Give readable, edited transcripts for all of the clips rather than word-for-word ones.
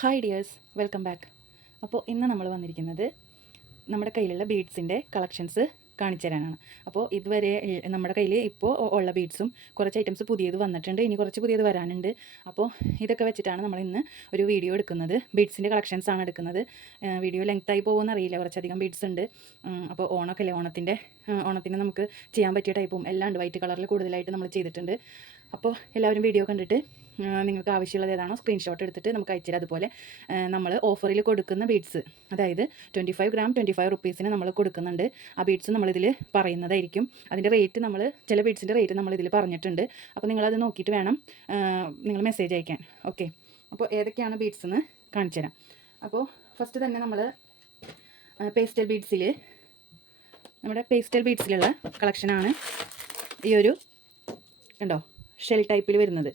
Hi dears, welcome back. അപ്പോൾ ഇന്ന് നമ്മൾ വന്നിരിക്കുന്നത് നമ്മുടെ കയ്യിലുള്ള ബീഡ്സിൻ്റെ കളക്ഷൻസ് കാണിച്ചു തരാനാണ്. അപ്പോൾ ഇതുവരെ നമ്മുടെ കയ്യിൽ ഇപ്പോൾ ഉള്ള ബീഡ്സും കുറച്ച് ഐറ്റംസ് പുതിയത് വന്നിട്ടുണ്ട്, ഇനി കുറച്ച് പുതിയത് വരാനുണ്ട്. അപ്പോൾ ഇതൊക്കെ വെച്ചിട്ടാണ് നമ്മൾ ഇന്ന് ഒരു വീഡിയോ എടുക്കുന്നത്. ബീഡ്സിൻ്റെ കളക്ഷൻസാണ് എടുക്കുന്നത്. വീഡിയോ ലെങ്ത്തായി പോകുമെന്ന് അറിയില്ല, കുറച്ചധികം ബീഡ്സ് ഉണ്ട്. അപ്പോൾ ഓണമൊക്കെ അല്ലേ, ഓണത്തിന് നമുക്ക് ചെയ്യാൻ പറ്റിയ ടൈപ്പും എല്ലാം ഉണ്ട്. വൈറ്റ് കളറിൽ കൂടുതലായിട്ട് നമ്മൾ ചെയ്തിട്ടുണ്ട്. അപ്പോൾ എല്ലാവരും വീഡിയോ കണ്ടിട്ട് നിങ്ങൾക്ക് ആവശ്യമുള്ളത് ഏതാണോ സ്ക്രീൻഷോട്ട് എടുത്തിട്ട് നമുക്ക് അയച്ചുതരാം. അതുപോലെ നമ്മൾ ഓഫറിൽ കൊടുക്കുന്ന ബീഡ്സ്, അതായത് 25 ഗ്രാം 25 റുപ്പീസിന് നമ്മൾ കൊടുക്കുന്നുണ്ട്. ആ ബീഡ്സ് നമ്മളിതിൽ പറയുന്നതായിരിക്കും. അതിൻ്റെ റേറ്റ് ചില ബീഡ്സിൻ്റെ റേറ്റ് നമ്മളിതിൽ പറഞ്ഞിട്ടുണ്ട്. അപ്പോൾ നിങ്ങളത് നോക്കിയിട്ട് വേണം നിങ്ങൾ മെസ്സേജ് അയക്കാൻ. ഓക്കെ, അപ്പോൾ ഏതൊക്കെയാണ് ബീഡ്സ് എന്ന് കാണിച്ചു തരാം. അപ്പോൾ ഫസ്റ്റ് തന്നെ നമ്മൾ പേസ്റ്റൽ ബീഡ്സിലുള്ള കളക്ഷനാണ് ഈ ഒരു കണ്ടോ, ഷെൽ ടൈപ്പിൽ വരുന്നത്.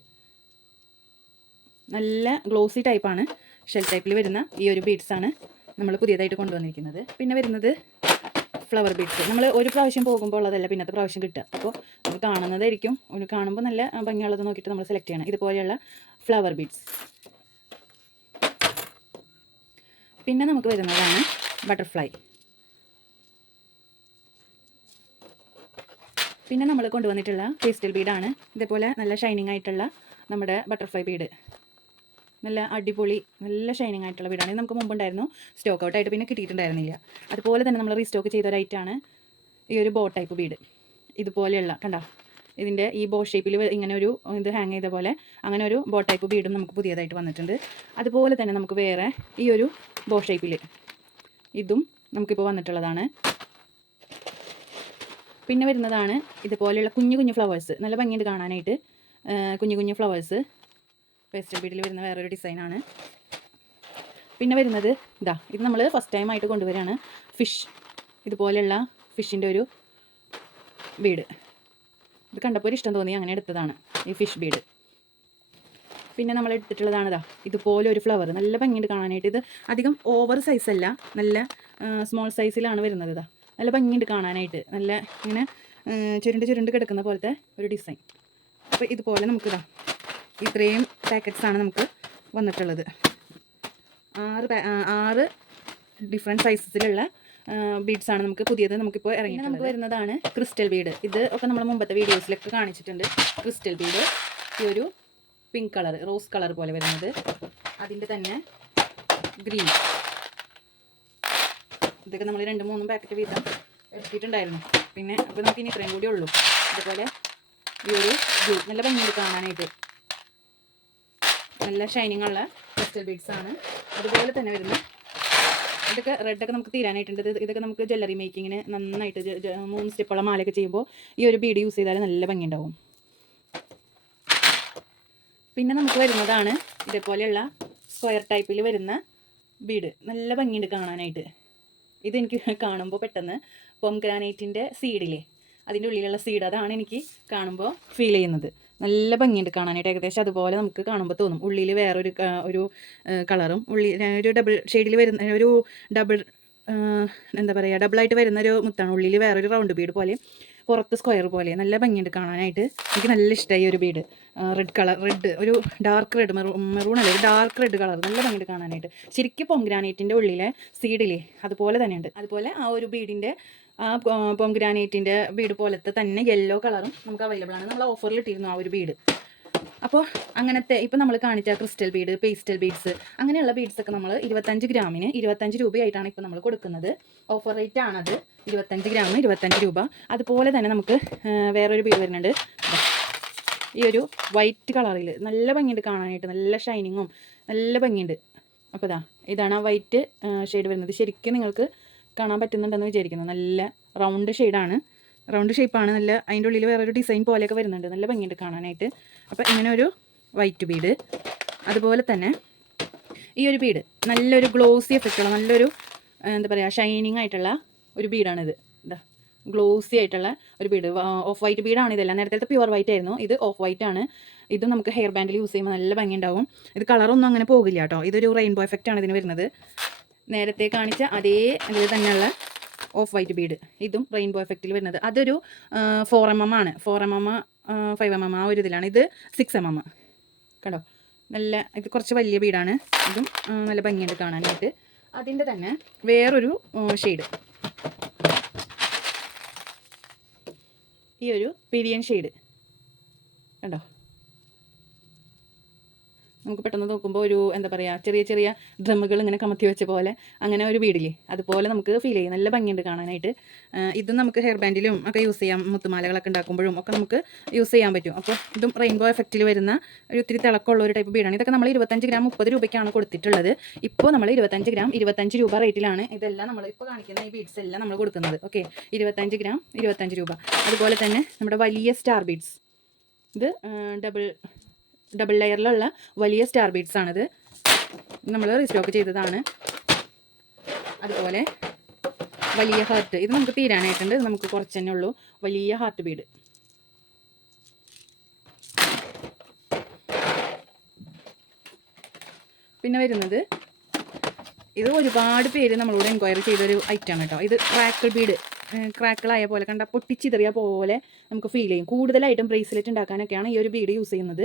നല്ല ഗ്ലോസി ടൈപ്പാണ്. ഷെൽ ടൈപ്പിൽ വരുന്ന ഈ ഒരു ബീഡ്സാണ് നമ്മൾ പുതിയതായിട്ട് കൊണ്ടുവന്നിരിക്കുന്നത്. പിന്നെ വരുന്നത് ഫ്ലവർ ബീഡ്സ്. നമ്മൾ ഒരു പ്രാവശ്യം പോകുമ്പോൾ ഉള്ളതല്ല പിന്നത്തെ പ്രാവശ്യം കിട്ടുക. അപ്പോൾ നമ്മൾ കാണുന്നതായിരിക്കും, കാണുമ്പോൾ നല്ല ഭംഗിയുള്ളത് നോക്കിയിട്ട് നമ്മൾ സെലക്ട് ചെയ്യണം. ഇതുപോലെയുള്ള ഫ്ലവർ ബീഡ്സ്. പിന്നെ നമുക്ക് വരുന്നതാണ് ബട്ടർഫ്ലൈ. പിന്നെ നമ്മൾ കൊണ്ടുവന്നിട്ടുള്ള പേസ്റ്റൽ ബീഡാണ്. ഇതേപോലെ നല്ല ഷൈനിങ് ആയിട്ടുള്ള നമ്മുടെ ബട്ടർഫ്ലൈ ബീഡ്. നല്ല അടിപൊളി, നല്ല ഷൈനിങ് ആയിട്ടുള്ള ബീഡാണ്. ഇത് നമുക്ക് മുമ്പുണ്ടായിരുന്നു, സ്റ്റോക്ക് ഔട്ടായിട്ട് പിന്നെ കിട്ടിയിട്ടുണ്ടായിരുന്നില്ല. അതുപോലെ തന്നെ നമ്മൾ റീസ്റ്റോക്ക് ചെയ്ത ഒരു ഐറ്റമാണ് ഈ ഒരു ബോ ടൈപ്പ് ബീഡ്. ഇതുപോലെയുള്ള കണ്ടോ, ഇതിൻ്റെ ഈ ബോ ഷേപ്പിൽ ഇങ്ങനെ ഒരു ഇത് ഹാങ് ചെയ്ത പോലെ അങ്ങനെ ഒരു ബോ ടൈപ്പ് ബീഡും നമുക്ക് പുതിയതായിട്ട് വന്നിട്ടുണ്ട്. അതുപോലെ തന്നെ നമുക്ക് വേറെ ഈ ഒരു ബോ ഷേപ്പിൽ ഇതും നമുക്കിപ്പോൾ വന്നിട്ടുള്ളതാണ്. പിന്നെ വരുന്നതാണ് ഇതുപോലെയുള്ള കുഞ്ഞു കുഞ്ഞു ഫ്ലവേഴ്സ്. നല്ല ഭംഗിയുണ്ട് കാണാനായിട്ട്. കുഞ്ഞു കുഞ്ഞു ഫ്ലവേഴ്സ് പേസ്റ്റൽ ബീഡിൽ വരുന്ന വേറൊരു ഡിസൈനാണ്. പിന്നെ വരുന്നത് ഇത് നമ്മൾ ഫസ്റ്റ് ടൈം ആയിട്ട് കൊണ്ടുവരികയാണ്. ഫിഷ്, ഇതുപോലെയുള്ള ഫിഷിൻ്റെ ഒരു ബീഡ്. ഇത് കണ്ടപ്പോൾ ഒരു ഇഷ്ടം തോന്നി, അങ്ങനെ എടുത്തതാണ് ഈ ഫിഷ് ബീഡ്. പിന്നെ നമ്മൾ എടുത്തിട്ടുള്ളതാണ് ഇതുപോലെ ഒരു ഫ്ലവർ. നല്ല ഭംഗിയുണ്ട് കാണാനായിട്ട്. ഇത് അധികം ഓവർ സൈസല്ല, നല്ല സ്മോൾ സൈസിലാണ് വരുന്നത്. നല്ല ഭംഗിയുണ്ട് കാണാനായിട്ട്. നല്ല ഇങ്ങനെ ചുരുണ്ട് കിടക്കുന്ന പോലത്തെ ഒരു ഡിസൈൻ. അപ്പോൾ ഇതുപോലെ നമുക്ക് ഇത്രയും പാക്കറ്റ്സാണ് നമുക്ക് വന്നിട്ടുള്ളത്. 6 ഡിഫറെൻറ്റ് സൈസസിലുള്ള ബീഡ്സാണ് നമുക്കിപ്പോൾ ഇറങ്ങിയിട്ടുള്ളത്. നമുക്ക് വരുന്നതാണ് ക്രിസ്റ്റൽ ബീഡ്. ഇത് ഒക്കെ നമ്മൾ മുമ്പത്തെ വീഡിയോസിലൊക്കെ കാണിച്ചിട്ടുണ്ട്. ക്രിസ്റ്റൽ ബീഡ് ഈ ഒരു പിങ്ക് കളർ, റോസ് കളർ പോലെ വരുന്നത്. അതിൻ്റെ തന്നെ ഗ്രീൻ. ഇതൊക്കെ നമ്മൾ 2-3 പാക്കറ്റ് വീതം എടുത്തിട്ടുണ്ടായിരുന്നു. പിന്നെ അപ്പോൾ നമുക്ക് ഇനി ഇത്രയും കൂടി ഉള്ളൂ. അതുപോലെ ഈ ഒരു ബ്ലൂ, നല്ല ഭംഗിയുണ്ട് കാണാനായിട്ട്. നല്ല ഷൈനിങ് ഉള്ള ക്രിസ്റ്റൽ ബീഡ്സ് ആണ്. അതുപോലെ തന്നെ വരുന്ന ഇതൊക്കെ റെഡൊക്കെ നമുക്ക് തീരാനായിട്ടുണ്ട്. ഇതൊക്കെ നമുക്ക് ജ്വല്ലറി മേക്കിങ്ങിന് നന്നായിട്ട് 3 സ്റ്റെപ്പുള്ള മാലയൊക്കെ ചെയ്യുമ്പോൾ ഈ ഒരു ബീഡ് യൂസ് ചെയ്താൽ നല്ല ഭംഗി ഉണ്ടാവും. പിന്നെ നമുക്ക് വരുന്നതാണ് ഇതേപോലെയുള്ള സ്ക്വയർ ടൈപ്പിൽ വരുന്ന ബീഡ്. നല്ല ഭംഗിയുണ്ട് കാണാനായിട്ട്. ഇതെനിക്ക് കാണുമ്പോൾ പെട്ടെന്ന് പൊംഗ്രാനൈറ്റിൻ്റെ സീഡില്ലേ, അതിൻ്റെ ഉള്ളിലുള്ള സീഡ്, അതാണ് എനിക്ക് കാണുമ്പോൾ ഫീൽ ചെയ്യുന്നത്. നല്ല ഭംഗിയുണ്ട് കാണാനായിട്ട്. ഏകദേശം അതുപോലെ നമുക്ക് കാണുമ്പോൾ തോന്നും. ഉള്ളിൽ വേറൊരു കളറും, ഒരു ഡബിൾ ഷെയ്ഡിൽ വരുന്ന ഒരു ഡബിളായിട്ട് വരുന്ന ഒരു മുത്താണ്. ഉള്ളിൽ വേറൊരു റൗണ്ട് ബീഡ് പോലെ, പുറത്ത് സ്ക്വയർ പോലെ. നല്ല ഭംഗിയുണ്ട് കാണാനായിട്ട്. എനിക്ക് നല്ല ഇഷ്ടമായി ഒരു ബീഡ്. റെഡ് ഒരു ഡാർക്ക് റെഡ്, മെറൂൺ അല്ല, ഒരു ഡാർക്ക് റെഡ് കളർ. നല്ല ഭംഗിയുണ്ട് കാണാനായിട്ട്. ശരിക്കും പൊംഗ്രാനൈറ്റിൻ്റെ ഉള്ളിലെ സീഡില്ലേ അതുപോലെ തന്നെയുണ്ട്. അതുപോലെ ആ ഒരു ബീഡിൻ്റെ പൊംഗ്രാനൈറ്റിൻ്റെ ബീഡ് പോലത്തെ തന്നെ യെല്ലോ കളറും നമുക്ക് അവൈലബിൾ ആണ്. നമ്മൾ ഓഫറിൽ ഇട്ടിരുന്നു ആ ഒരു ബീഡ്. അപ്പോൾ അങ്ങനത്തെ ഇപ്പോൾ നമ്മൾ കാണിച്ച ക്രിസ്റ്റൽ ബീഡ്, പേസ്റ്റൽ ബീഡ്സ്, അങ്ങനെയുള്ള ബീഡ്സൊക്കെ നമ്മൾ 25 ഗ്രാമിന് 25 രൂപയായിട്ടാണ് ഇപ്പോൾ നമ്മൾ കൊടുക്കുന്നത്. ഓഫർ റേറ്റ് ആണത്. 25 ഗ്രാമിന് 25 രൂപ. അതുപോലെ തന്നെ നമുക്ക് വേറൊരു ബീഡ് വരുന്നുണ്ട്. ഈ ഒരു വൈറ്റ് കളറിൽ നല്ല ഭംഗിയുണ്ട് കാണാനായിട്ട്. നല്ല ഷൈനിങ്ങും നല്ല ഭംഗിയുണ്ട്. അപ്പോൾ ഇതാണ് ആ വൈറ്റ് ഷെയ്ഡ് വരുന്നത്. ശരിക്കും നിങ്ങൾക്ക് കാണാൻ പറ്റുന്നുണ്ടെന്ന് വിചാരിക്കുന്നു. നല്ല റൗണ്ട് ഷെയ്ഡാണ്, റൗണ്ട് ഷേപ്പാണ്. നല്ല അതിൻ്റെ ഉള്ളിൽ വേറൊരു ഡിസൈൻ പോലെയൊക്കെ വരുന്നുണ്ട്. നല്ല ഭംഗിയുണ്ട് കാണാനായിട്ട്. അപ്പോൾ ഇങ്ങനെ ഒരു വൈറ്റ് ബീഡ്. അതുപോലെ തന്നെ ഈ ഒരു ബീഡ് നല്ലൊരു ഗ്ലോസി എഫക്റ്റുള്ള, നല്ലൊരു ഷൈനിങ് ആയിട്ടുള്ള ഒരു ബീഡാണിത്. ഗ്ലോസി ആയിട്ടുള്ള ഒരു ബീഡ്. ഓഫ് വൈറ്റ് ബീഡാണ് ഇതെല്ലാം. നേരത്തെ പ്യുവർ വൈറ്റ് ആയിരുന്നു, ഇത് ഓഫ് വൈറ്റ് ആണ്. ഇത് നമുക്ക് ഹെയർ ബാൻഡിൽ യൂസ് ചെയ്യുമ്പോൾ നല്ല ഭംഗി ഉണ്ടാവും. ഇത് കളറൊന്നും അങ്ങനെ പോകില്ല കേട്ടോ. ഇതൊരു റെയിൻബോ എഫക്റ്റാണ് ഇതിന് വരുന്നത്. നേരത്തെ കാണിച്ച അതേ ഇതിൽ തന്നെയുള്ള ഓഫ് വൈറ്റ് ബീഡ്, ഇതും റെയിൻബോ എഫക്റ്റിൽ വരുന്നത്. അതൊരു 4mm ആണ്. 4mm 5mm ആ ഒരു ഇതിലാണ്. ഇത് 6mm കണ്ടോ. നല്ല ഇത് കുറച്ച് വലിയ ബീഡാണ്. ഇതും നല്ല ഭംഗിയുണ്ട് കാണാനായിട്ട്. അതിൻ്റെ തന്നെ വേറൊരു ഷെയ്ഡ്, ഈ ഒരു പിരിയൻ ഷെയ്ഡ് കണ്ടോ. നമുക്ക് പെട്ടെന്ന് നോക്കുമ്പോൾ ഒരു എന്താ പറയുക, ചെറിയ ചെറിയ ഡ്രമ്മുകൾ ഇങ്ങനെ കമത്തി വെച്ച പോലെ അങ്ങനെ ഒരു ബീഡില്ലേ, അതുപോലെ നമുക്ക് ഫീൽ ചെയ്യും. നല്ല ഭംഗിയുണ്ട് കാണാനായിട്ട്. ഇതും നമുക്ക് ഹെയർ ബാൻഡിലും ഒക്കെ യൂസ് ചെയ്യാം. മുത്തുമാലകളൊക്കെ ഉണ്ടാക്കുമ്പോഴും ഒക്കെ നമുക്ക് യൂസ് ചെയ്യാൻ പറ്റും. അപ്പോൾ ഇതും റെയിൻബോ എഫക്റ്റിൽ വരുന്ന ഒരു ഇത്തിരി തിളക്കമുള്ള ഒരു ടൈപ്പ് ബീഡാണ്. ഇതൊക്കെ നമ്മൾ 25 ഗ്രാം 30 രൂപയ്ക്കാണ് കൊടുത്തിട്ടുള്ളത്. ഇപ്പോൾ നമ്മൾ 25 ഗ്രാം 25 രൂപ റേറ്റിലാണ് ഇതെല്ലാം നമ്മൾ ഇപ്പോൾ കാണിക്കുന്ന ഈ ബീഡ്സ് എല്ലാം നമ്മൾ കൊടുക്കുന്നത്. ഓക്കെ, 25 ഗ്രാം 25 രൂപ. അതുപോലെ തന്നെ നമ്മുടെ വലിയ സ്റ്റാർ ബീഡ്സ്, ഇത് ഡബിൾ ലെയറിലുള്ള വലിയ സ്റ്റാർ ബീഡ്സ് ആണിത്. നമ്മൾ റീസ്റ്റോക്ക് ചെയ്തതാണ്. അതുപോലെ വലിയ ഹാർട്ട്, ഇത് നമുക്ക് തീരാനായിട്ടുണ്ട്. നമുക്ക് കുറച്ച് തന്നെ ഉള്ളൂ. വലിയ ഹാർട്ട് ബീഡ്. പിന്നെ വരുന്നത്, ഇത് ഒരുപാട് പേര് നമ്മളോട് എൻക്വയറി ചെയ്തൊരു ഐറ്റമാണ് കേട്ടോ. ഇത് ക്രാക്കിൾ ബീഡ്, ക്രാക്കിളായ പോലെ കണ്ട പൊട്ടിച്ചിതറിയ പോലെ നമുക്ക് ഫീൽ ചെയ്യും. കൂടുതലായിട്ടും ബ്രേസ്ലെറ്റ് ഉണ്ടാക്കാനൊക്കെയാണ് ഈ ഒരു ബീഡ് യൂസ് ചെയ്യുന്നത്.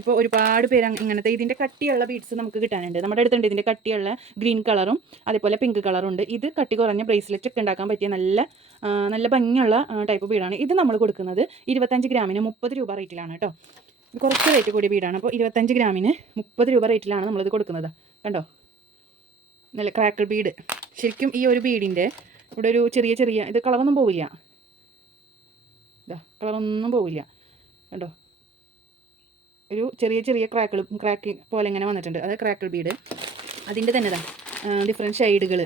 ഇപ്പോൾ ഒരുപാട് പേര് ഇങ്ങനത്തെ ഇതിൻ്റെ കട്ടിയുള്ള ബീഡ്സ് നമുക്ക് കിട്ടാനുണ്ട്. നമ്മുടെ അടുത്തുണ്ട് ഇതിൻ്റെ കട്ടിയുള്ള ഗ്രീൻ കളറും അതേപോലെ പിങ്ക് കളറും ഉണ്ട്. ഇത് കട്ടി കുറഞ്ഞ ബ്രേസ്ലെറ്റ് ഒക്കെ ഉണ്ടാക്കാൻ പറ്റിയ നല്ല ഭംഗിയുള്ള ടൈപ്പ് ബീഡാണ്. ഇത് നമ്മൾ കൊടുക്കുന്നത് 25 ഗ്രാമിന് 30 രൂപ റേറ്റിലാണ് കേട്ടോ. ഇത് കുറച്ച് റേറ്റ് കൂടിയ ബീഡാണ്. അപ്പോൾ 25 ഗ്രാമിന് 30 രൂപ റേറ്റിലാണ് നമ്മളിത് കൊടുക്കുന്നത്. കണ്ടോ, നല്ല ക്രാക്കിൾ ബീഡ്. ശരിക്കും ഈ ഒരു ബീഡിൻ്റെ ഇവിടെ ഒരു ചെറിയ ചെറിയ ഇത് കളറൊന്നും പോവില്ല. കളറൊന്നും പോവില്ല കണ്ടോ. ഒരു ചെറിയ ചെറിയ ക്രാക്ക് പോലെ ഇങ്ങനെ വന്നിട്ടുണ്ട്. അത് ക്രാക്കിൾ ബീഡ്. അതിൻ്റെ തന്നെ ഡിഫറെൻറ്റ് ഷെയ്ഡുകൾ.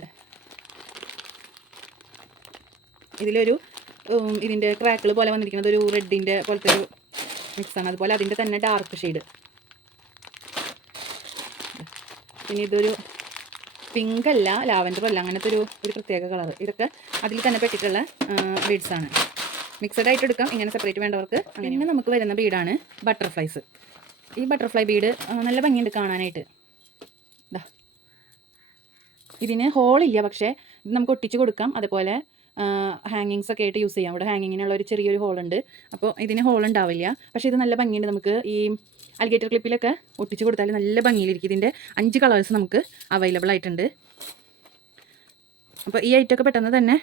ഇതിലൊരു ഇതിൻ്റെ ക്രാക്കിൾ പോലെ വന്നിരിക്കുന്നത് ഒരു റെഡിൻ്റെ പോലത്തെ ഒരു മിക്സാണ്. അതുപോലെ അതിൻ്റെ തന്നെ ഡാർക്ക് ഷെയ്ഡ്. പിന്നെ ഇതൊരു പിങ്ക് അല്ല, ലാവൻഡർ അല്ല, അങ്ങനത്തെ ഒരു പ്രത്യേക കളർ. ഇതൊക്കെ അതിൽ തന്നെ പെട്ടിട്ടുള്ള ബീഡ്സാണ്. മിക്സഡ് ആയിട്ട് എടുക്കാം, ഇങ്ങനെ സെപ്പറേറ്റ് വേണ്ടവർക്ക്. അങ്ങനെ നമുക്ക് വരുന്ന ബീഡാണ് ബട്ടർഫ്ലൈസ്. ഈ ബട്ടർഫ്ലൈ ബീഡ് നല്ല ഭംഗിയുണ്ട് കാണാനായിട്ട്. ഇതിന് ഹോളില്ല, പക്ഷേ ഇത് നമുക്ക് ഒട്ടിച്ച് കൊടുക്കാം. അതുപോലെ ഹാങ്ങിങ്സ് ഒക്കെ ആയിട്ട് യൂസ് ചെയ്യാം. ഇവിടെ ഹാങ്ങിങ്ങിനുള്ള ഒരു ചെറിയൊരു ഹോളുണ്ട്. അപ്പോൾ ഇതിന് ഹോൾ ഉണ്ടാവില്ല, പക്ഷേ ഇത് നല്ല ഭംഗിയുണ്ട്. നമുക്ക് ഈ അലിഗേറ്റർ ക്ലിപ്പിലൊക്കെ ഒട്ടിച്ച് കൊടുത്താൽ നല്ല ഭംഗിയിലിരിക്കും. ഇതിൻ്റെ 5 കളേഴ്സ് നമുക്ക് അവൈലബിൾ ആയിട്ടുണ്ട്. അപ്പോൾ ഈ ഐറ്റമൊക്കെ പെട്ടെന്ന് തന്നെ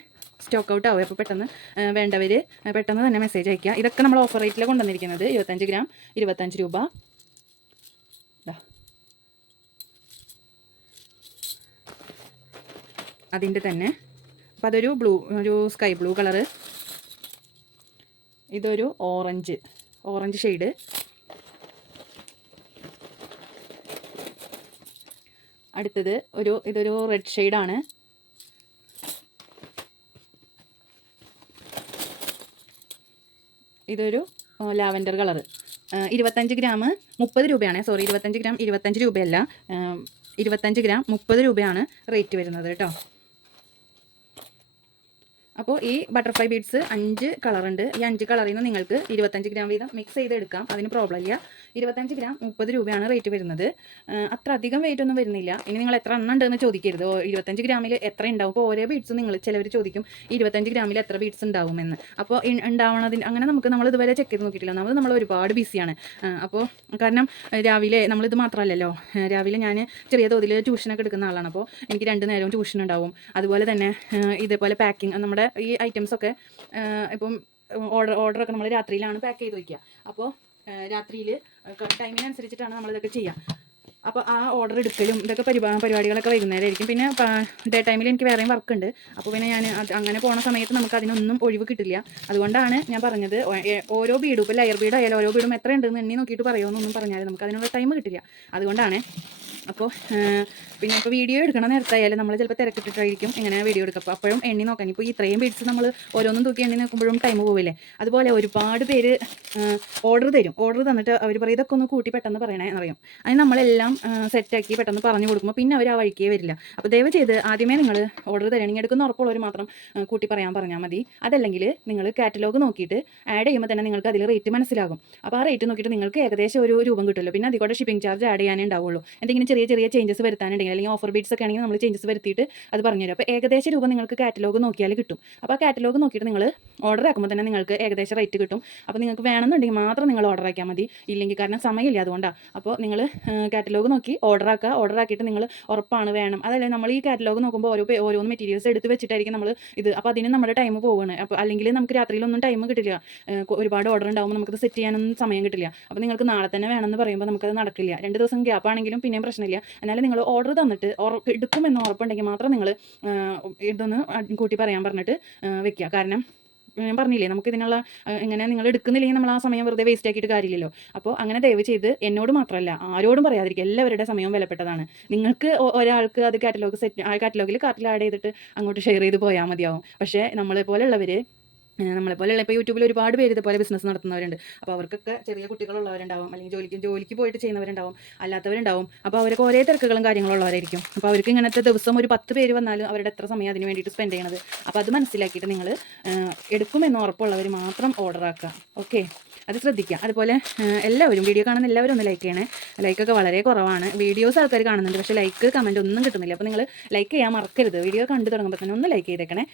സ്റ്റോക്ക് ഔട്ട് ആവും. അപ്പോൾ പെട്ടെന്ന് വേണ്ടവർ പെട്ടെന്ന് തന്നെ മെസ്സേജ് അയയ്ക്കുക. ഇതൊക്കെ നമ്മൾ ഓഫർ റേറ്റിൽ കൊണ്ടുവന്നിരിക്കുന്നത് 25 ഗ്രാം 25 രൂപ. അതിൻ്റെ തന്നെ അപ്പോൾ അതൊരു ഒരു സ്കൈ ബ്ലൂ കളറ്. ഇതൊരു ഓറഞ്ച് ഷെയ്ഡ്. അടുത്തത് ഇതൊരു റെഡ് ഷെയ്ഡാണ്. ഇതൊരു ലാവൻഡർ കളറ്. 25 ഗ്രാം 30 രൂപയാണ്. സോറി, 25 ഗ്രാം 25 രൂപയല്ല, 25 ഗ്രാം 30 രൂപയാണ് റേറ്റ് വരുന്നത് കേട്ടോ. അപ്പോൾ ഈ ബട്ടർഫ്ലൈ ബീഡ്സ് 5 കളറുണ്ട്. ഈ 5 കളറിൽ നിന്ന് നിങ്ങൾക്ക് 25 ഗ്രാം വീതം മിക്സ് ചെയ്തെടുക്കാം. അതിന് പ്രോബ്ലം ഇല്ല. 25 ഗ്രാം 30 രൂപയാണ് റേറ്റ് വരുന്നത്. അത്ര അധികം വെയിറ്റ് ഒന്നും വരുന്നില്ല. ഇനി നിങ്ങൾ എത്ര എണ്ണം ഉണ്ടെന്ന് ചോദിക്കരുത്. 25 ഗ്രാമിൽ എത്ര ഉണ്ടാവും? അപ്പോൾ ഓരോ ബീഡ്സും ചിലവർ ചോദിക്കും 25 ഗ്രാമിൽ എത്ര ബീഡ്സ് ഉണ്ടാവുമെന്ന്. അപ്പോൾ ഉണ്ടാവണതിന് അങ്ങനെ നമ്മൾ ഇതുവരെ ചെക്ക് ചെയ്ത് നോക്കിയിട്ടില്ല. നമ്മൾ ഒരുപാട് ബിസിയാണ്. അപ്പോൾ കാരണം രാവിലെ നമ്മളിത് മാത്രമല്ലല്ലോ, രാവിലെ ഞാൻ ചെറിയ തോതിൽ ട്യൂഷനൊക്കെ എടുക്കുന്ന ആളാണ്. അപ്പോൾ എനിക്ക് 2 നേരവും ട്യൂഷൻ ഉണ്ടാവും. അതുപോലെ തന്നെ ഇതേപോലെ പാക്കിങ് നമ്മുടെ ഈ ഐറ്റംസൊക്കെ ഇപ്പം ഓർഡറൊക്കെ നമ്മൾ രാത്രിയിലാണ് പാക്ക് ചെയ്ത് വയ്ക്കുക. അപ്പോൾ രാത്രിയിൽ ടൈമിനനുസരിച്ചിട്ടാണ് നമ്മളിതൊക്കെ ചെയ്യുക. അപ്പോൾ ആ ഓർഡർ എടുക്കലും ഇതൊക്കെ പരിപാടികളൊക്കെ വൈകുന്നേരമായിരിക്കും. പിന്നെ ഡേ ടൈമിൽ എനിക്ക് വേറെയും വർക്ക് ഉണ്ട്. അപ്പോൾ പിന്നെ ഞാൻ അങ്ങനെ പോണ സമയത്ത് നമുക്ക് അതിനൊന്നും ഒഴിവ് കിട്ടില്ല. അതുകൊണ്ടാണ് ഞാൻ പറഞ്ഞത് ഓരോ ബീഡും, ഇപ്പോൾ ലെയർ ബീഡ് ആയാലും ഓരോ ബീഡും എത്ര ഉണ്ടെന്ന് എണ്ണി നോക്കിയിട്ട് പറയുമെന്നൊന്നും പറഞ്ഞാൽ നമുക്ക് അതിനുള്ള ടൈം കിട്ടില്ല. അതുകൊണ്ടാണ്. അപ്പോൾ പിന്നെ ഇപ്പോൾ വീഡിയോ എടുക്കണ നേരത്തായാലും നമ്മൾ ചിലപ്പോൾ തിരക്കിട്ടിട്ടായിരിക്കും ഇങ്ങനെ വീഡിയോ എടുക്കുക. അപ്പോൾ അപ്പോഴും എണ്ണി നോക്കാൻ, ഇപ്പോൾ ഇത്രയും ബീഡ്സ് നമ്മൾ ഓരോന്നും തൂക്കി എണ്ണി നോക്കുമ്പോഴും ടൈം പോവില്ലേ. അതുപോലെ ഒരുപാട് പേര് ഓർഡർ തന്നിട്ട് അവർ പറയും ഇതൊക്കെ ഒന്ന് കൂട്ടി പെട്ടെന്ന് പറയണേ എന്നറിയാം. അതിന് നമ്മളെല്ലാം സെറ്റാക്കി പെട്ടെന്ന് പറഞ്ഞു കൊടുക്കുമ്പോൾ പിന്നെ അവർ ആ വഴിക്കേ വരില്ല. അപ്പോൾ ദയവ് ചെയ്ത് ആദ്യമേ നിങ്ങൾ ഓർഡർ തരണമെങ്കിൽ എടുക്കുന്ന ഉറപ്പുള്ളവർ മാത്രം കൂട്ടി പറഞ്ഞാൽ മതി. അതല്ലെങ്കിൽ നിങ്ങൾ കാറ്റലോഗ് നോക്കിയിട്ട് ആഡ് ചെയ്യുമ്പോൾ തന്നെ നിങ്ങൾക്ക് അതിൽ റേറ്റ് മനസ്സിലാകും. അപ്പോൾ ആ റേറ്റ് നോക്കിയിട്ട് നിങ്ങൾക്ക് ഏകദേശം ഒരു രൂപം കിട്ടുമല്ലോ. പിന്നെ അതിൽ കൂടെ ഷിപ്പിംഗ് ചാർജ് ആഡ് ചെയ്യാനേ ഉണ്ടാവുള്ളൂ. എന്തെങ്കിലും ചെറിയ ചെറിയ ചേഞ്ചസ് വരുത്താനുണ്ടെങ്കിൽ അല്ലെങ്കിൽ ഓഫർ ബീഡ്സ് ഒക്കെ ആണെങ്കിൽ നമ്മൾ ചേഞ്ചസ് വരുത്തിയിട്ട് അത് പറഞ്ഞുതരും. അപ്പോൾ ഏകദേശ രൂപ നിങ്ങൾക്ക് കാറ്റലോഗ് നോക്കിയാൽ കിട്ടും. അപ്പോൾ ആ കാറ്റലോഗ് നോക്കിയിട്ട് നിങ്ങൾ ഓർഡർ ആക്കുമ്പോൾ തന്നെ നിങ്ങൾക്ക് ഏകദേശം റേറ്റ് കിട്ടും. അപ്പോൾ നിങ്ങൾക്ക് വേണമെന്നുണ്ടെങ്കിൽ മാത്രം നിങ്ങൾ ഓർഡർ ആക്കിയാൽ മതി, ഇല്ലെങ്കിൽ കാരണം സമയമില്ല അതുകൊണ്ടാണ്. അപ്പോൾ നിങ്ങൾ കാറ്റലോഗ് നോക്കി ഓർഡർ ആക്കുക. ഓർഡർ ആക്കിയിട്ട് നിങ്ങൾ ഉറപ്പാണ് വേണം, അതല്ലേ നമ്മൾ ഈ കാറ്റലോഗ് നോക്കുമ്പോൾ ഓരോന്ന് മെറ്റീരിയൽസ് എടുത്ത് വെച്ചിട്ടായിരിക്കും നമ്മൾ ഇത്. അപ്പോൾ അതിന് നമ്മുടെ ടൈം പോവുകയാണ്. അപ്പോൾ അല്ലെങ്കിൽ നമുക്ക് രാത്രിയിലൊന്നും ടൈം കിട്ടില്ല, ഒരുപാട് ഓർഡർ ഉണ്ടാകുമ്പോൾ നമുക്കത് സെറ്റ് ചെയ്യാനൊന്നും സമയം കിട്ടില്ല. അപ്പോൾ നിങ്ങൾക്ക് നാളെ തന്നെ വേണമെന്ന് പറയുമ്പോൾ നമുക്കത് നടക്കില്ല. 2 ദിവസം ഗ്യാപ്പ് ആണെങ്കിലും പിന്നെയും പ്രശ്നമില്ല. എന്നാലും നിങ്ങൾ ഓർഡർ തന്നിട്ട് എടുക്കുമെന്ന് ഉറപ്പുണ്ടെങ്കിൽ മാത്രം നിങ്ങൾ ഇതൊന്ന് കൂട്ടി പറയാൻ പറഞ്ഞിട്ട് വെക്കുക. കാരണം ഞാൻ പറഞ്ഞില്ലേ, നമുക്ക് ഇതിനുള്ള എങ്ങനെ നിങ്ങൾ എടുക്കുന്നില്ലെങ്കിൽ നമ്മൾ ആ സമയം വെറുതെ വേസ്റ്റ് ആക്കിയിട്ട് കാര്യമില്ലല്ലോ. അപ്പോൾ അങ്ങനെ ദയവ് ചെയ്ത് എന്നോട് മാത്രമല്ല ആരോടും പറയാതിരിക്കുക. എല്ലാവരുടെ സമയവും വിലപ്പെട്ടതാണ്. നിങ്ങൾക്ക് ഒരാൾക്ക് അത് കാറ്റലോഗ് സെറ്റ് ആ കാറ്റലോഗിൽ കാർട്ടിൽ ആഡ് ചെയ്തിട്ട് അങ്ങോട്ട് ഷെയർ ചെയ്ത് പോയാൽ മതിയാവും. പക്ഷേ നമ്മളെപ്പോലുള്ളവർ ഇപ്പോൾ യൂട്യൂബിൽ ഒരുപാട് പേര് ഇതുപോലെ ബിസിനസ് നടത്തുന്നവരുണ്ട്. അപ്പോൾ അവർക്കൊക്കെ ചെറിയ കുട്ടികളുള്ളവരുണ്ടാവും, അല്ലെങ്കിൽ ജോലിക്ക് പോയിട്ട് ചെയ്യുന്നവരുണ്ടാവും, അല്ലാത്തവരുണ്ടാവും. അപ്പോൾ അവർക്ക് ഒരേ തിരക്കുകളും കാര്യങ്ങളും ഉള്ളവരായിരിക്കും. അപ്പോൾ അവർക്ക് ഇങ്ങനത്തെ ദിവസം ഒരു 10 പേര് വന്നാലും അവരുടെ എത്ര സമയം അതിന് വേണ്ടിയിട്ട് സ്പെൻഡ് ചെയ്യണത്. അപ്പോൾ അത് മനസ്സിലാക്കിയിട്ട് നിങ്ങൾ എടുക്കുമെന്ന് ഉറപ്പുള്ളവർ മാത്രം ഓർഡർ ആക്കുക. ഓക്കെ, അത് ശ്രദ്ധിക്കുക. അതുപോലെ എല്ലാവരും വീഡിയോ കാണുന്ന എല്ലാവരും ഒന്ന് ലൈക്ക് ചെയ്യണേ. ലൈക്കൊക്കെ വളരെ കുറവാണ്. വീഡിയോസ് ആൾക്കാർ കാണുന്നുണ്ട്, പക്ഷേ ലൈക്ക് കമൻറ്റ് ഒന്നും കിട്ടുന്നില്ല. അപ്പോൾ നിങ്ങൾ ലൈക്ക് ചെയ്യാൻ മറക്കരുത്. വീഡിയോ കണ്ടു തുടങ്ങുമ്പോൾ തന്നെ ഒന്ന് ലൈക്ക് ചെയ്തേക്കണേ.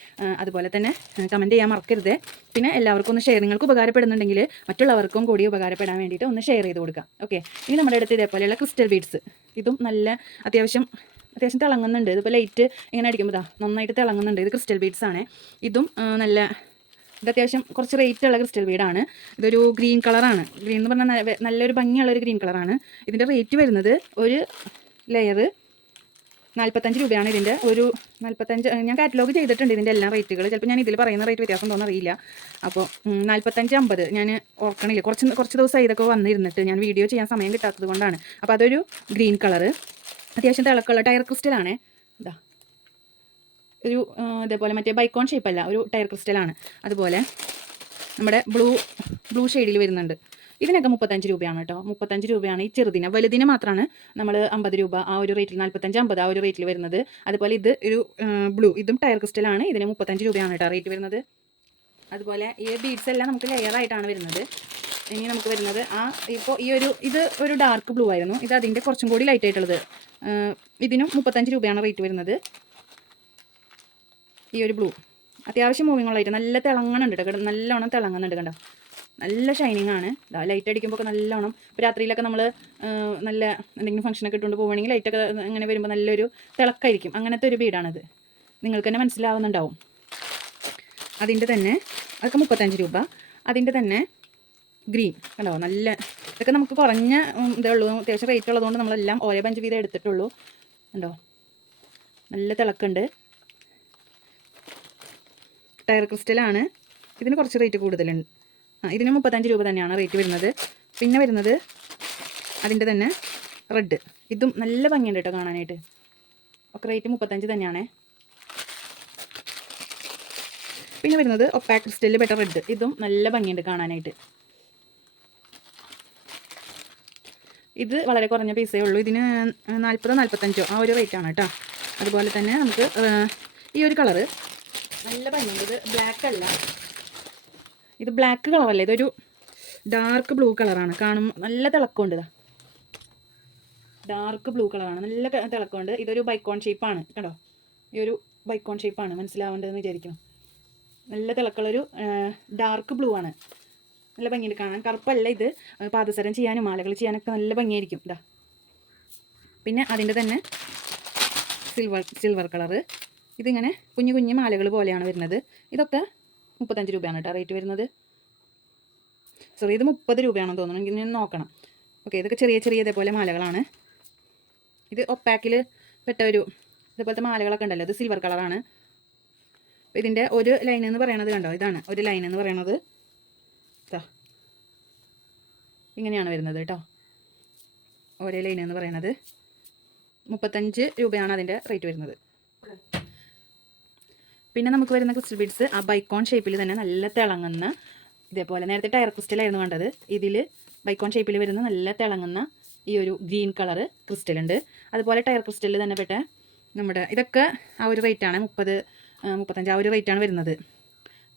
അതുപോലെ തന്നെ കമൻറ്റ് ചെയ്യാൻ മറക്കരുത്. പിന്നെ എല്ലാവർക്കും ഒന്ന് ഷെയർ, നിങ്ങൾക്ക് ഉപകാരപ്പെടുന്നുണ്ടെങ്കിൽ മറ്റുള്ളവർക്കും കൂടി ഉപകാരപ്പെടാൻ വേണ്ടിയിട്ട് ഒന്ന് ഷെയർ ചെയ്ത് കൊടുക്കുക. ഓക്കെ, ഇനി നമ്മുടെ അടുത്ത് ഇതേപോലെയുള്ള ക്രിസ്റ്റൽ ബീഡ്സ്, ഇതും നല്ല അത്യാവശ്യം തിളങ്ങുന്നുണ്ട്. ഇതിപ്പോൾ ലൈറ്റ് ഇങ്ങനെ അടിക്കുമ്പോൾ നന്നായിട്ട് തിളങ്ങുന്നുണ്ട്. ഇത് ക്രിസ്റ്റൽ ബീഡ്സ് ആണ്. ഇതും നല്ല ഇത് അത്യാവശ്യം കുറച്ച് റേറ്റ് ഉള്ള ക്രിസ്റ്റൽ ബീഡാണ്. ഇതൊരു ഗ്രീൻ കളറാണ്. ഗ്രീൻ എന്ന് പറഞ്ഞാൽ നല്ലൊരു ഭംഗിയുള്ളൊരു ഗ്രീൻ കളറാണ്. ഇതിൻ്റെ റേറ്റ് വരുന്നത് ഒരു ലെയർ 45 രൂപയാണ്. ഇതിൻ്റെ ഒരു 45 ഞാൻ കാറ്റലോഗ് ചെയ്തിട്ടുണ്ട് ഇതിൻ്റെ എല്ലാ റേറ്റുകൾ. ചിലപ്പോൾ ഞാൻ ഇതിൽ പറയുന്ന റേറ്റ് വ്യത്യാസം തോന്നുന്ന അറിയില്ല. അപ്പോൾ 45-50 ഞാൻ ഓർക്കണില്ല. കുറച്ച് ദിവസമായി ഇതൊക്കെ വന്നിരുന്നിട്ട് ഞാൻ വീഡിയോ ചെയ്യാൻ സമയം കിട്ടാത്തത് കൊണ്ടാണ്. അപ്പോൾ അതൊരു ഗ്രീൻ കളറ് അത്യാവശ്യം തിളക്കമുള്ള ടയർ ക്രിസ്റ്റലാണ്. ഇതാ ഒരു ഇതേപോലെ മറ്റേ ബൈക്കോൺ ഷേപ്പല്ല, ഒരു ടയർ ക്രിസ്റ്റലാണ്. അതുപോലെ നമ്മുടെ ബ്ലൂ ഷെയ്ഡിൽ വരുന്നുണ്ട്. ഇതിനൊക്കെ 35 രൂപയാണ് കേട്ടോ. 35 രൂപയാണ് ഈ ചെറുതിന്. വലുതിന് മാത്രമാണ് നമ്മൾ 50 രൂപ ആ ഒരു റേറ്റിൽ, 45-50 ആ ഒരു റേറ്റിൽ വരുന്നത്. അതുപോലെ ഇത് ഒരു ബ്ലൂ, ഇതും ടയർ ക്രിസ്റ്റലാണ്. ഇതിന് 35 രൂപയാണ് കേട്ടോ റേറ്റ് വരുന്നത്. അതുപോലെ ഈ ബീഡ്സ് എല്ലാം നമുക്ക് ലെയർ ആയിട്ടാണ് വരുന്നത്. ഇനി നമുക്ക് വരുന്നത് ഇപ്പോൾ ഇത് ഒരു ഡാർക്ക് ബ്ലൂ ആയിരുന്നു. ഇത് അതിൻ്റെ കുറച്ചും കൂടി ലൈറ്റ് ആയിട്ടുള്ളത്. ഇതിനും 35 രൂപയാണ് റേറ്റ് വരുന്നത്. ഈ ഒരു ബ്ലൂ അത്യാവശ്യം മൂവിങ് ഉള്ളതായിട്ട് നല്ല തിളങ്ങുന്നുണ്ട് കേട്ടോ. നല്ലോണം തിളങ്ങുന്നുണ്ട് കണ്ടോ, നല്ല ഷൈനിങ് ആണ്. ലൈറ്റ് അടിക്കുമ്പോൾ ഒക്കെ നല്ലോണം. ഇപ്പോൾ രാത്രിയിലൊക്കെ നമ്മൾ നല്ല എന്തെങ്കിലും ഫംഗ്ഷനൊക്കെ ഇട്ടുകൊണ്ട് പോവുകയാണെങ്കിൽ ലൈറ്റൊക്കെ അങ്ങനെ വരുമ്പോൾ നല്ലൊരു തിളക്കായിരിക്കും. അങ്ങനത്തെ ഒരു ബീഡാണത്. നിങ്ങൾക്ക് തന്നെ മനസ്സിലാവുന്നുണ്ടാവും. അതിൻ്റെ തന്നെ അതൊക്കെ 35 രൂപ. അതിൻ്റെ തന്നെ ഗ്രീൻ കണ്ടോ, നല്ല ഇതൊക്കെ നമുക്ക് കുറഞ്ഞ ഇതേ ഉള്ളൂ. അത്യാവശ്യം റേറ്റ് ഉള്ളതുകൊണ്ട് നമ്മളെല്ലാം ഓരോ 5 വീതം എടുത്തിട്ടുള്ളൂ. കണ്ടോ, നല്ല തിളക്കുണ്ട്. ടയർ ക്രിസ്റ്റലാണ്. ഇതിന് കുറച്ച് റേറ്റ് കൂടുതലുണ്ട്. ഇതിന് 35 രൂപ തന്നെയാണ് റേറ്റ് വരുന്നത്. പിന്നെ വരുന്നത് അതിൻ്റെ തന്നെ റെഡ്. ഇതും നല്ല ഭംഗിയുണ്ട് കേട്ടോ കാണാനായിട്ട്. ഒക്കെ റേറ്റ് 35 തന്നെയാണ്. പിന്നെ വരുന്നത് ഒപ്പാക് ക്രിസ്റ്റലിൽ പെട്ട റെഡ്. ഇതും നല്ല ഭംഗിയുണ്ട് കാണാനായിട്ട്. ഇത് വളരെ കുറഞ്ഞ പൈസയേ ഉള്ളൂ. ഇതിന് 40-45 ആ ഒരു റേറ്റാണ് കേട്ടോ. അതുപോലെ തന്നെ നമുക്ക് ഈ ഒരു കളറ് നല്ല ഭംഗിയുണ്ട്. ഇത് ബ്ലാക്ക് അല്ല, ഇത് ബ്ലാക്ക് കളറല്ല, ഇതൊരു ഡാർക്ക് ബ്ലൂ കളറാണ്. കാണുമ്പോൾ നല്ല തിളക്കമുണ്ട്. ഇതാ ഡാർക്ക് ബ്ലൂ കളറാണ്, നല്ല തിളക്കമുണ്ട്. ഇതൊരു ബൈക്കോൺ ഷേപ്പാണ് കേട്ടോ. ഈ ഒരു ബൈക്കോൺ ഷേപ്പാണ്, മനസ്സിലാവേണ്ടതെന്ന് വിചാരിക്കണം. നല്ല തിളക്കമുള്ളൊരു ഡാർക്ക് ബ്ലൂ ആണ്. നല്ല ഭംഗിയുണ്ട് കാണാൻ. കറുപ്പല്ല ഇത്. പാദസരം ചെയ്യാനും മാലകൾ ചെയ്യാനൊക്കെ നല്ല ഭംഗിയായിരിക്കും. ഇതാ പിന്നെ അതിൻ്റെ തന്നെ സിൽവർ കളറ്. ഇതിങ്ങനെ കുഞ്ഞു മാലകൾ പോലെയാണ് വരുന്നത്. ഇതൊക്കെ 35 രൂപയാണ് കേട്ടോ റേറ്റ് വരുന്നത്. സോറി, ഇത് 30 രൂപയാണെന്ന് തോന്നുന്നു. എനിക്ക് ഞാൻ നോക്കണം. ഓക്കെ, ഇതൊക്കെ ചെറിയ ഇതേപോലെ മാലകളാണ്. ഇത് ഒപ്പാക്കിൽ പെട്ട ഒരു ഇതേപോലത്തെ മാലകളൊക്കെ ഉണ്ടല്ലോ, ഇത് സിൽവർ കളറാണ്. ഇതിൻ്റെ ഒരു ലൈൻ എന്ന് പറയണത് കണ്ടോ, ഇതാണ് ഒരു ലൈൻ എന്ന് പറയണത്. ഇങ്ങനെയാണ് വരുന്നത് കേട്ടോ. ഒരേ ലൈൻ എന്ന് പറയണത് 35 രൂപയാണ് അതിൻ്റെ റേറ്റ് വരുന്നത്. പിന്നെ നമുക്ക് വരുന്ന ക്രിസ്റ്റൽ ബീഡ്സ് ആ ബൈക്കോൺ ഷേപ്പിൽ തന്നെ നല്ല തിളങ്ങുന്ന, ഇതേപോലെ നേരത്തെ ടയർ ക്രിസ്റ്റലായിരുന്നു കണ്ടത്. ഇതിൽ ബൈക്കോൺ ഷേപ്പിൽ വരുന്ന നല്ല തിളങ്ങുന്ന ഈ ഒരു ഗ്രീൻ കളറ് ക്രിസ്റ്റലുണ്ട്. അതുപോലെ ടയർ ക്രിസ്റ്റലിൽ തന്നെ പെട്ട നമ്മുടെ ഇതൊക്കെ ആ ഒരു റേറ്റാണ്, 30-35 ആ ഒരു റേറ്റാണ് വരുന്നത്.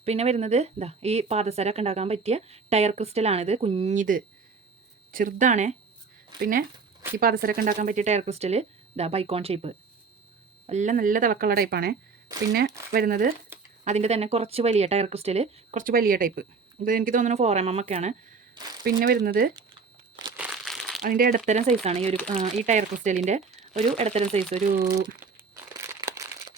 പിന്നെ വരുന്നത് ഇതാ ഈ പാദസരമൊക്കെ ഉണ്ടാക്കാൻ പറ്റിയ ടയർ ക്രിസ്റ്റലാണിത്. കുഞ്ഞിത് ചെറുതാണേ. പിന്നെ ഈ പാദസരമൊക്കെ ഉണ്ടാക്കാൻ പറ്റിയ ടയർ ക്രിസ്റ്റൽ ഇതാ ബൈക്കോൺ ഷേപ്പ്, എല്ലാം നല്ല തിളക്കമുള്ള ടൈപ്പാണ്. പിന്നെ വരുന്നത് അതിൻ്റെ തന്നെ കുറച്ച് വലിയ ടയർ ക്രിസ്റ്റൽ, കുറച്ച് വലിയ ടൈപ്പ്. ഇത് എനിക്ക് തോന്നുന്നു 4mm ഒക്കെയാണ്. പിന്നെ വരുന്നത് അതിൻ്റെ ഇടത്തരം സൈസാണ് ഈ ടയർ ക്രിസ്റ്റലിൻ്റെ ഒരു ഇടത്തരം സൈസ്, ഒരു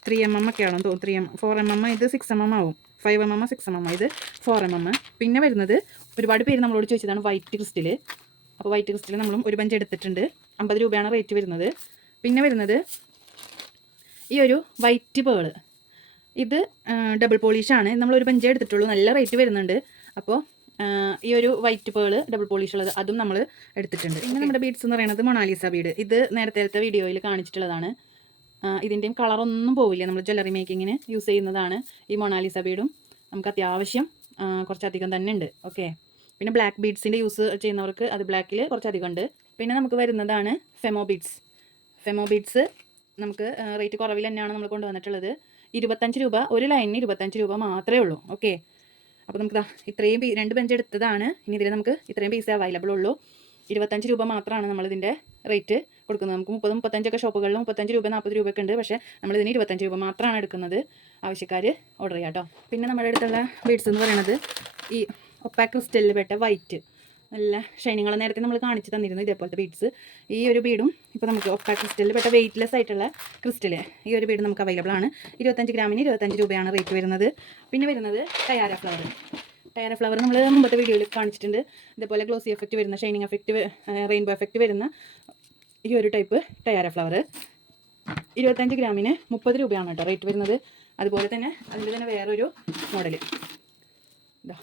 3mm ഒക്കെയാണോ തോന്നുന്നു. 3mm 4mm, ഇത് 6mm ആവും. 5mm 6mm, ഇത് 4mm. പിന്നെ വരുന്നത് ഒരുപാട് പേര് നമ്മളോട് ചോദിച്ചതാണ് വൈറ്റ് ക്രിസ്റ്റൽ. അപ്പോൾ വൈറ്റ് ക്രിസ്റ്റൽ നമ്മളും ഒരു ബഞ്ച് എടുത്തിട്ടുണ്ട്. 50 രൂപയാണ് റേറ്റ് വരുന്നത്. പിന്നെ വരുന്നത് ഈ ഒരു വൈറ്റ് പേള്, ഇത് ഡബിൾ പോളിഷാണ്. നമ്മളൊരു ബഞ്ചേ എടുത്തിട്ടുള്ളൂ, നല്ല റേറ്റ് വരുന്നുണ്ട്. അപ്പോൾ ഈ ഒരു വൈറ്റ് പേള് ഡബിൾ പോളിഷ് ഉള്ളത് അതും നമ്മൾ എടുത്തിട്ടുണ്ട്. പിന്നെ നമ്മുടെ ബീഡ്സ് എന്ന് പറയുന്നത് മൊണാലിസ ബീഡ്. ഇത് നേരത്തെ വീഡിയോയിൽ കാണിച്ചിട്ടുള്ളതാണ്. ഇതിൻ്റെയും കളറൊന്നും പോവില്ല. നമ്മൾ ജ്വല്ലറി മേക്കിങ്ങിന് യൂസ് ചെയ്യുന്നതാണ് ഈ മൊണാലിസ ബീഡും. നമുക്ക് അത്യാവശ്യം കുറച്ചധികം തന്നെ ഉണ്ട്. ഓക്കെ. പിന്നെ ബ്ലാക്ക് ബീഡ്സിൻ്റെ യൂസ് ചെയ്യുന്നവർക്ക് അത് ബ്ലാക്കിൽ കുറച്ചധികം ഉണ്ട്. പിന്നെ നമുക്ക് വരുന്നതാണ് ഫെമോ ബീഡ്സ്. ഫെമോ ബീഡ്സ് നമുക്ക് റേറ്റ് കുറവിൽ തന്നെയാണ് നമ്മൾ കൊണ്ടുവന്നിട്ടുള്ളത്. 25 രൂപ, ഒരു ലൈനിന് 25 രൂപ മാത്രമേ ഉള്ളൂ. ഓക്കെ. അപ്പോൾ നമുക്ക് ഇത്രയും 2 ബെഞ്ച് എടുത്തതാണ്. ഇനി ഇതിൽ നമുക്ക് ഇത്രയും പീസേ അവൈലബിൾ ഉള്ളൂ. 25 രൂപ മാത്രമാണ് നമ്മളിതിൻ്റെ റേറ്റ് കൊടുക്കുന്നത്. നമുക്ക് 30-35 ഷോപ്പുകളിൽ 35 രൂപ 40 രൂപയൊക്കെ ഉണ്ട്. പക്ഷേ നമ്മളിതിന് 25 രൂപ മാത്രമാണ് എടുക്കുന്നത്. ആവശ്യക്കാർ ഓർഡർ ചെയ്യാം കേട്ടോ. പിന്നെ നമ്മുടെ അടുത്തുള്ള ബീഡ്സ് എന്ന് പറയുന്നത് ഈ ഒപ്പാക് ക്രിസ്റ്റലിൽ പെട്ട വൈറ്റ്, നല്ല ഷൈനിങ്ങൾ നേരത്തെ നമ്മൾ കാണിച്ച് തന്നിരുന്നു ഇതേപോലത്തെ ബീഡ്സ്. ഈ ഒരു ബീഡും ഇപ്പോൾ നമുക്ക് ഒപ്പാക് ക്രിസ്റ്റലിൽ പെട്ട വെയ്റ്റ്ലെസ് ആയിട്ടുള്ള ക്രിസ്റ്റൽ, ഈ ഒരു ബീഡ് നമുക്ക് അവൈലബിൾ ആണ്. 25 ഗ്രാമിന് 25 രൂപയാണ് റേറ്റ് വരുന്നത്. പിന്നെ വരുന്നത് ടയാര ഫ്ലവർ. ടയാര ഫ്ലവർ നമ്മൾ മുമ്പത്തെ വീഡിയോയിൽ കാണിച്ചിട്ടുണ്ട്. ഇതേപോലെ ഗ്ലോസി എഫക്റ്റ് വരുന്ന, ഷൈനിങ് എഫക്റ്റ്, റെയിൻബോ എഫക്റ്റ് വരുന്ന ഈ ഒരു ടൈപ്പ് ടയാര ഫ്ലവർ 25 ഗ്രാമിന് 30 രൂപയാണ് കേട്ടോ റേറ്റ് വരുന്നത്. അതുപോലെ തന്നെ അതിൻ്റെ തന്നെ വേറൊരു മോഡൽ, ഇതാ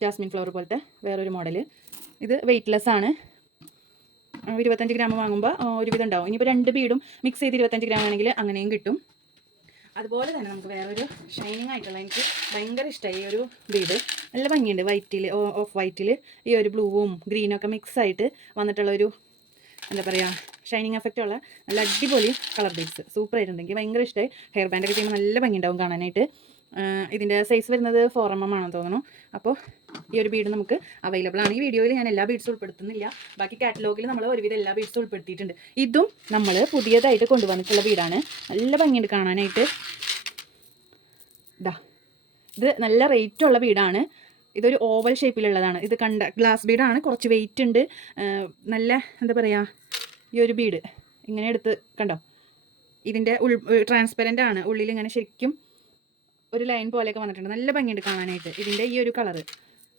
ജാസ്മിൻ ഫ്ലവർ പോലത്തെ വേറൊരു മോഡൽ. ഇത് വെയ്റ്റ്ലെസ് ആണ്. 25 ഗ്രാം വാങ്ങുമ്പോൾ ഒരുവിധം ഉണ്ടാവും. ഇനിയിപ്പോൾ 2 ബീഡും മിക്സ് ചെയ്ത് 25 ഗ്രാം ആണെങ്കിൽ അങ്ങനെയും കിട്ടും. അതുപോലെ തന്നെ നമുക്ക് വേറൊരു ഷൈനിങ് ആയിട്ടുള്ള, എനിക്ക് ഭയങ്കര ഇഷ്ടമായി ഈ ഒരു ബീഡ്. നല്ല ഭംഗിയുണ്ട്. വൈറ്റിൽ, ഓഫ് വൈറ്റിൽ ഈ ഒരു ബ്ലൂവും ഗ്രീനും ഒക്കെ മിക്സ് ആയിട്ട് വന്നിട്ടുള്ളൊരു എന്താ പറയുക, ഷൈനിങ് എഫക്റ്റ് ഉള്ള നല്ല അടിപൊളി കളർ ബീഡ്സ്. സൂപ്പർ ആയിട്ടുണ്ട്. എനിക്ക് ഭയങ്കര ഇഷ്ടമായി. ഹെയർ ബാൻഡൊക്കെ ചെയ്യുമ്പോൾ നല്ല ഭംഗിയുണ്ടാവും കാണാനായിട്ട്. ഇതിൻ്റെ സൈസ് വരുന്നത് 4mm ആണെന്ന് തോന്നുന്നു. അപ്പോൾ ഈ ഒരു ബീഡ് നമുക്ക് അവൈലബിൾ ആണ്. ഈ വീഡിയോയിൽ ഞാൻ എല്ലാ ബീഡ്സും ഉൾപ്പെടുത്തുന്നില്ല. ബാക്കി കാറ്റലോഗിൽ നമ്മൾ ഒരുവിധം എല്ലാ ബീഡ്സും ഉൾപ്പെടുത്തിയിട്ടുണ്ട്. ഇതും നമ്മൾ പുതിയതായിട്ട് കൊണ്ടുവന്നിട്ടുള്ള ബീഡാണ്. നല്ല ഭംഗിയുണ്ട് കാണാനായിട്ട്. ഇത് നല്ല റേറ്റുള്ള ബീഡാണ്. ഇതൊരു ഓവൽ ഷേപ്പിലുള്ളതാണ്. ഇത് ഗ്ലാസ് ബീഡാണ്. കുറച്ച് വെയിറ്റ് ഉണ്ട്. നല്ല എന്താ പറയുക, ഈ ഒരു ബീഡ് ഇങ്ങനെ എടുത്ത് കണ്ടോ, ഇതിൻ്റെ ട്രാൻസ്പെറൻ്റ് ആണ്. ഉള്ളിൽ ഇങ്ങനെ ശരിക്കും ഒരു ലൈൻ പോലെയൊക്കെ വന്നിട്ടുണ്ട്. നല്ല ഭംഗിയുണ്ട് കാണാനായിട്ട്. ഇതിൻ്റെ ഈ ഒരു കളറ്,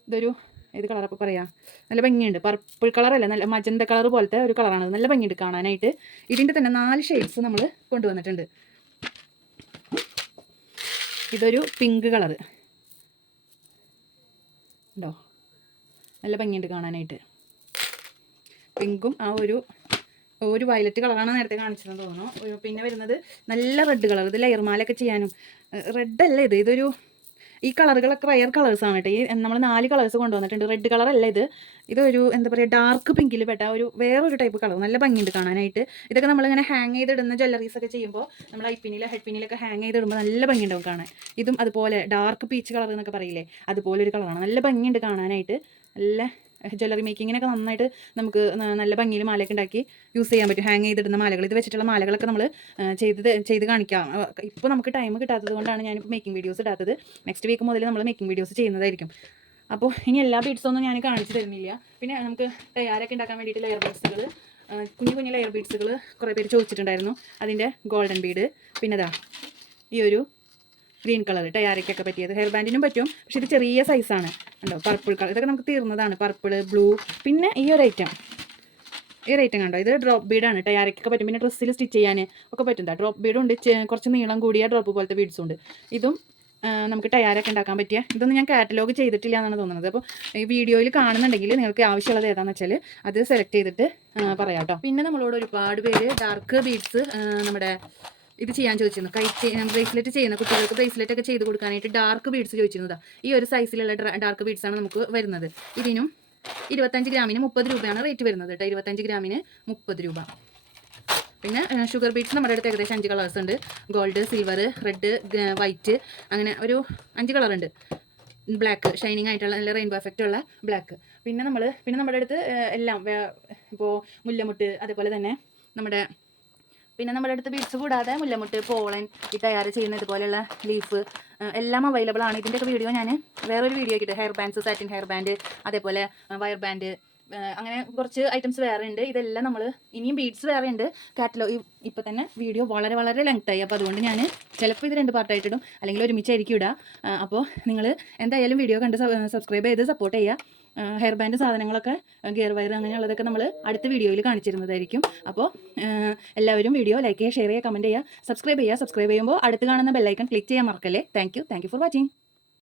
ഇതൊരു ഏത് കളറപ്പോൾ പറയാം, നല്ല ഭംഗിയുണ്ട്. പർപ്പിൾ കളറല്ല, നല്ല മജന്ത കളർ പോലത്തെ ഒരു കളറാണ്. നല്ല ഭംഗിയുണ്ട് കാണാനായിട്ട്. ഇതിൻ്റെ തന്നെ 4 ഷെയ്ഡ്സ് നമ്മൾ കൊണ്ടുവന്നിട്ടുണ്ട്. ഇതൊരു പിങ്ക് കളറ് ഉണ്ടോ, നല്ല ഭംഗിയുണ്ട് കാണാനായിട്ട്. പിങ്കും ആ ഒരു വയലറ്റ് കളറാണ് നേരത്തെ കാണിച്ചതെന്ന് തോന്നുന്നു. പിന്നെ വരുന്നത് നല്ല റെഡ് കളർ. ഇത് ലെയർ മാലൊക്കെ ചെയ്യാനും. റെഡല്ല ഇതൊരു, ഈ കളറുകളൊക്കെ റയർ കളേഴ്സാണ് കേട്ടോ. ഈ നമ്മൾ 4 കളേഴ്സ് കൊണ്ടുവന്നിട്ടുണ്ട്. റെഡ് കളറല്ല ഇതൊരു എന്താ പറയുക, ഡാർക്ക് പിങ്കിൽ പെട്ട വേറൊരു ടൈപ്പ് കളർ. നല്ല ഭംഗിയുണ്ട് കാണാനായിട്ട്. ഇതൊക്കെ നമ്മളിങ്ങനെ ഹാങ് ചെയ്തിടുന്ന ജ്വല്ലറീസൊക്കെ ചെയ്യുമ്പോൾ നമ്മൾ ഹെഡ് പിന്നിലൊക്കെ ഹാങ് ചെയ്തിടുമ്പോൾ നല്ല ഭംഗിയുണ്ടാവും കാണാൻ. ഇതും അതുപോലെ ഡാർക്ക് പീച്ച് കളർ എന്നൊക്കെ പറയില്ലേ, അതുപോലെ ഒരു കളറാണ്. നല്ല ഭംഗിയുണ്ട് കാണാനായിട്ട്. നല്ല ജ്വല്ലറി മേക്കിങ്ങിനൊക്കെ നന്നായിട്ട് നമുക്ക് നല്ല ഭംഗിയിൽ മാലയൊക്കെ ഉണ്ടാക്കി യൂസ് ചെയ്യാൻ പറ്റും. ഹാങ് ചെയ്തിടുന്ന മാലകൾ, ഇത് വെച്ചിട്ടുള്ള മാലകളൊക്കെ നമ്മൾ ചെയ്ത് കാണിക്കാം. ഇപ്പോൾ നമുക്ക് ടൈം കിട്ടാത്തത് കൊണ്ടാണ് ഞാനിപ്പോൾ മേക്കിംഗ് വീഡിയോസ് ഇടാത്തത്. നെക്സ്റ്റ് വീക്ക് മുതൽ നമ്മൾ മേക്കിംഗ് വീഡിയോസ് ചെയ്യുന്നതായിരിക്കും. അപ്പോൾ ഇനി എല്ലാ ബീഡ്സൊന്നും ഞാൻ കാണിച്ചു തരുന്നില്ല. പിന്നെ നമുക്ക് തയ്യാറൊക്കെ ഉണ്ടാക്കാൻ വേണ്ടിയിട്ട് ലെയർ ബീഡ്സുകൾ, കുഞ്ഞു ലെയർ ബീഡ്സുകൾ കുറേ പേര് ചോദിച്ചിട്ടുണ്ടായിരുന്നു. അതിൻ്റെ ഗോൾഡൻ ബീഡ്, പിന്നെ ഈ ഒരു ഗ്രീൻ കളർ ടയാരയ്ക്കൊക്കെ പറ്റിയത്. ഹെയർ ബാൻഡിനും പറ്റും, പക്ഷേ ഇത് ചെറിയ സൈസാണ്. ഉണ്ടോ, പർപ്പിൾ കളർ. ഇതൊക്കെ നമുക്ക് തീർന്നതാണ്. Purple, blue. പിന്നെ ഈ ഒരു ഐറ്റം കണ്ടോ, ഇത് ഡ്രോപ്പ് ബീഡാണ്. ടയാരയ്ക്കൊക്കെ പറ്റും. പിന്നെ ഡ്രസ്സിൽ സ്റ്റിച്ച് ചെയ്യാൻ ഒക്കെ പറ്റും. ഡ്രോപ്പ് ബീഡും ഉണ്ട്, കുറച്ച് നീളം കൂടിയ ഡ്രോപ്പ് പോലത്തെ ബീഡ്സും ഉണ്ട്. ഇതും നമുക്ക് ടയാരൊക്കെ ഉണ്ടാക്കാൻ പറ്റിയ. ഇതൊന്നും ഞാൻ കാറ്റലോഗ് ചെയ്തിട്ടില്ല എന്നാണ് തോന്നുന്നത്. അപ്പോൾ ഈ വീഡിയോയിൽ കാണുന്നുണ്ടെങ്കിൽ നിങ്ങൾക്ക് ആവശ്യമുള്ളത് ഏതാണെന്ന് വെച്ചാൽ അത് സെലക്ട് ചെയ്തിട്ട് പറയാം കേട്ടോ. പിന്നെ നമ്മളോട് ഒരുപാട് പേര് ഡാർക്ക് ബീഡ്സ് നമ്മുടെ ഇത് ചെയ്യാൻ ചോദിച്ചിരുന്നു. ബ്രേസ്ലെറ്റ് ചെയ്യുന്ന കുട്ടികൾക്ക് ബ്രേസ്ലെറ്റ് ഒക്കെ ചെയ്ത് കൊടുക്കാനായിട്ട് ഡാർക്ക് ബീഡ്സ് ചോദിച്ചിരുന്നതാണ്. ഈ ഒരു സൈസിലുള്ള ഡാർക്ക് ബീഡ്സാണ് നമുക്ക് വരുന്നത്. ഇതിനും 25 ഗ്രാമിന് 30 രൂപയാണ് റേറ്റ് വരുന്നത് കേട്ടോ. 25 ഗ്രാമിന് 30 രൂപ. പിന്നെ ഷുഗർ ബീഡ്സ് നമ്മുടെ അടുത്ത് ഏകദേശം 5 കളേഴ്സ് ഉണ്ട്. ഗോൾഡ്, സിൽവർ, റെഡ്, വൈറ്റ്, അങ്ങനെ ഒരു 5 കളറുണ്ട്. ബ്ലാക്ക് ഷൈനിങ് ആയിട്ടുള്ള നല്ല റെയിൻബോ എഫക്റ്റ് ഉള്ള ബ്ലാക്ക്. പിന്നെ നമ്മുടെ അടുത്ത് എല്ലാം ഇപ്പോൾ മുല്ലമുട്ട്, അതേപോലെ തന്നെ നമ്മുടെ അടുത്ത് ബീഡ്സ് കൂടാതെ മുല്ലമുട്ട്, പോളൻ ഈ തയ്യാർ ചെയ്യുന്ന ഇതുപോലെയുള്ള ലീഫ് എല്ലാം അവൈലബിൾ ആണ്. ഇതിൻ്റെയൊക്കെ വീഡിയോ ഞാൻ വേറൊരു വീഡിയോ ആക്കിയിട്ട്, hair bands, satin hair band, അതേപോലെ വയർ ബാൻഡ്, അങ്ങനെ കുറച്ച് ഐറ്റംസ് വേറെ ഉണ്ട്. ഇതെല്ലാം നമ്മൾ ഇനിയും ബീഡ്സ് വേറെ ഉണ്ട് കാറ്റലോഗ്. ഇപ്പോൾ തന്നെ വീഡിയോ വളരെ വളരെ ലെങ്തായി. അപ്പോൾ അതുകൊണ്ട് ഞാൻ ചിലപ്പോൾ ഇത് 2 പാർട്ടായിട്ടിടും, അല്ലെങ്കിൽ ഒരുമിച്ചായിരിക്കും ഇടുക. അപ്പോൾ നിങ്ങൾ എന്തായാലും വീഡിയോ കണ്ട് സബ്സ്ക്രൈബ് ചെയ്ത് സപ്പോർട്ട് ചെയ്യുക. ഹെയർ ബാൻഡ് സാധനങ്ങളൊക്കെ, ഗിയർ വയർ അങ്ങനെയുള്ളതൊക്കെ നമ്മൾ അടുത്ത വീഡിയോയിൽ കാണിച്ചിരുന്നതായിരിക്കും. അപ്പോൾ എല്ലാവരും വീഡിയോ ലൈക്ക് ചെയ്യുക, ഷെയർ ചെയ്യുക, കമൻറ്റ് ചെയ്യുക, സബ്സ്ക്രൈബ് ചെയ്യുക. സബ്സ്ക്രൈബ് ചെയ്യുമ്പോൾ അടുത്ത് കാണുന്ന ബെല്ലൈക്കൺ ക്ലിക്ക് ചെയ്യാൻ മറക്കല്ലേ. Thank you for watching.